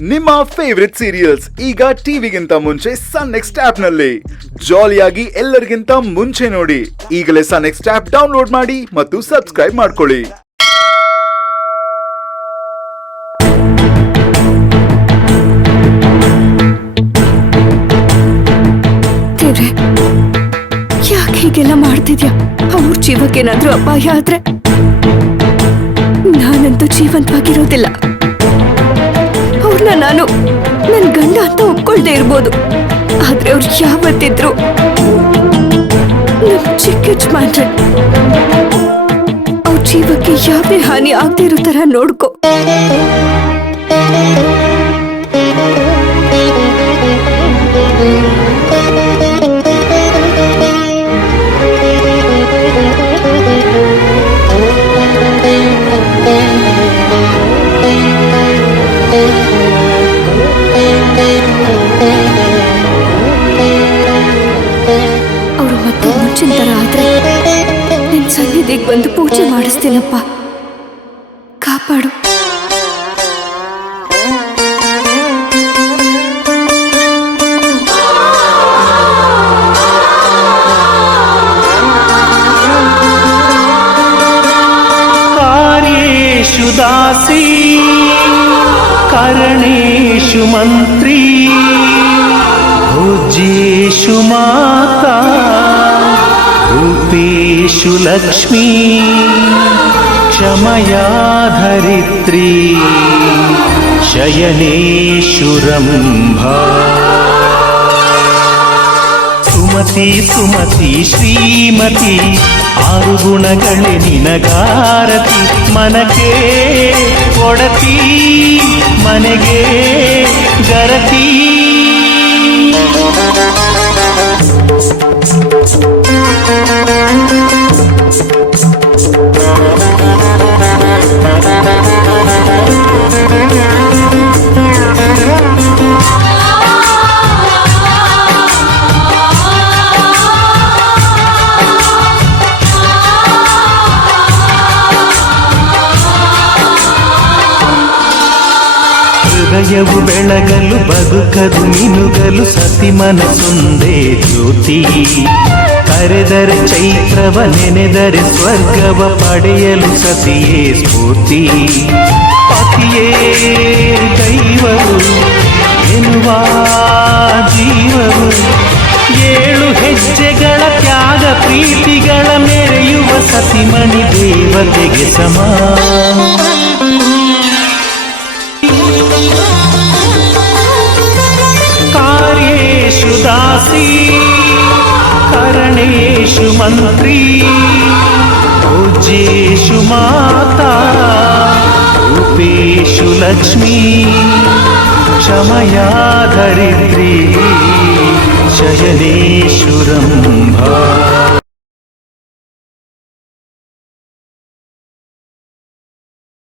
ನಿಮ್ಮ favourite serials ಈಗ ಟಿವಿಗಿಂತ ಮುಂಚೆ ಸನ್ ನೆಕ್ಸ್ಟ್ ಆಪ್ ನಲ್ಲಿ ಜಾಲಿಯಾಗಿ ಎಲ್ಲರಿಗಿಂತ ಮುಂಚೆ ನೋಡಿ. ಈಗಲೇ ಸನ್ ನೆಕ್ಸ್ಟ್ ಆಪ್ ಡೌನ್ಲೋಡ್ ಮಾಡಿ ಮತ್ತು ಸಬ್ಸ್ಕ್ರೈಬ್ ಮಾಡ್ಕೊಳ್ಳಿ. ಯಾಕೆ ಹೀಗೆಲ್ಲ ಮಾಡ್ತಿದ್ಯಾ? ಅವ್ರ ಜೀವಕ್ಕೇನಾದ್ರೂ ಅಪಾಯ ಆದ್ರೆ ನಾನಂತೂ ಜೀವಂತವಾಗಿರೋದಿಲ್ಲ. ಅವ್ರನ್ನ ನಾನು ನನ್ ಗಂಡ ಅಂತ ಒಪ್ಕೊಳ್ದೆ ಇರ್ಬೋದು, ಆದ್ರೆ ಅವ್ರು ಯಾವತ್ತಿದ್ರು ನಮ್ ಚಿಕ್ಕ ಯಜಮಾನ್ರೆ. ಅವ್ರ ಜೀವಕ್ಕೆ ಯಾವುದೇ ಹಾನಿ ಆಗದೆ ಇರೋ ತರ ನೋಡ್ಕೊ. ಅವರು ಮತ್ತೆ ಮುಂಚಿನ ತರ ಆದ್ರೆ ನಿನ್ ಸನ್ನಿಧಿಗೆ ಬಂದು ಪೂಜೆ ಮಾಡಿಸ್ತೀನಪ್ಪ, ಕಾಪಾಡು. ಕಾರ್ಯೇಷು ದಾಸಿ ಕರಣೇಷು ಮಂತ್ರಿ ಭೋಜ್ಯೇಷು ಮಾತಾ ರೂಪೇಷು ಲಕ್ಷ್ಮೀ ಕ್ಷಮಯಾ ಧರಿತ್ರಿ ಶಯನೇಷು ರಂಭಾ. ಸುಮತಿ ಸುಮತಿ ಶ್ರೀಮತಿ ಆರು ಗುಣಗಳೇ ನಿನಗಾರತಿ. ಮನಕ್ಕೆ ಕೊಡತಿ ಮನೆಗೆ ಗರತಿ. ಹೃದಯವು ಬೆಳಗಲು ಬದುಕದು ಮಿನುಗಲು ಸತಿ ಮನಸೊಂದೇ ಜ್ಯೋತಿ. ಕರೆದರೆ ಚೈತ್ರವ ನೆನೆದರೆ ಸ್ವರ್ಗವ ಪಡೆಯಲು ಸತಿಯೇ ಸ್ಫೂರ್ತಿ. ಪತಿಯೇ ದೈವವು ಎನ್ನುವ ಜೀವವು ಏಳು ಹೆಜ್ಜೆಗಳ ತ್ಯಾಗ ಪ್ರೀತಿಗಳ ಮೆರೆಯುವ ಸತಿಮಣಿ ದೇವತೆಗೆ ಸಮ. ಕಾರ್ಯೇಷು ದಾಸಿ ಕರಣೇಷು ಮಂತ್ರಿ ಭೋಜ್ಯೇಷು ಮಾತಾ ರೂಪೇಷು ಲಕ್ಷ್ಮೀ ಕ್ಷಮಯಾ ಧರಿತ್ರಿ ಶಯನೇಷು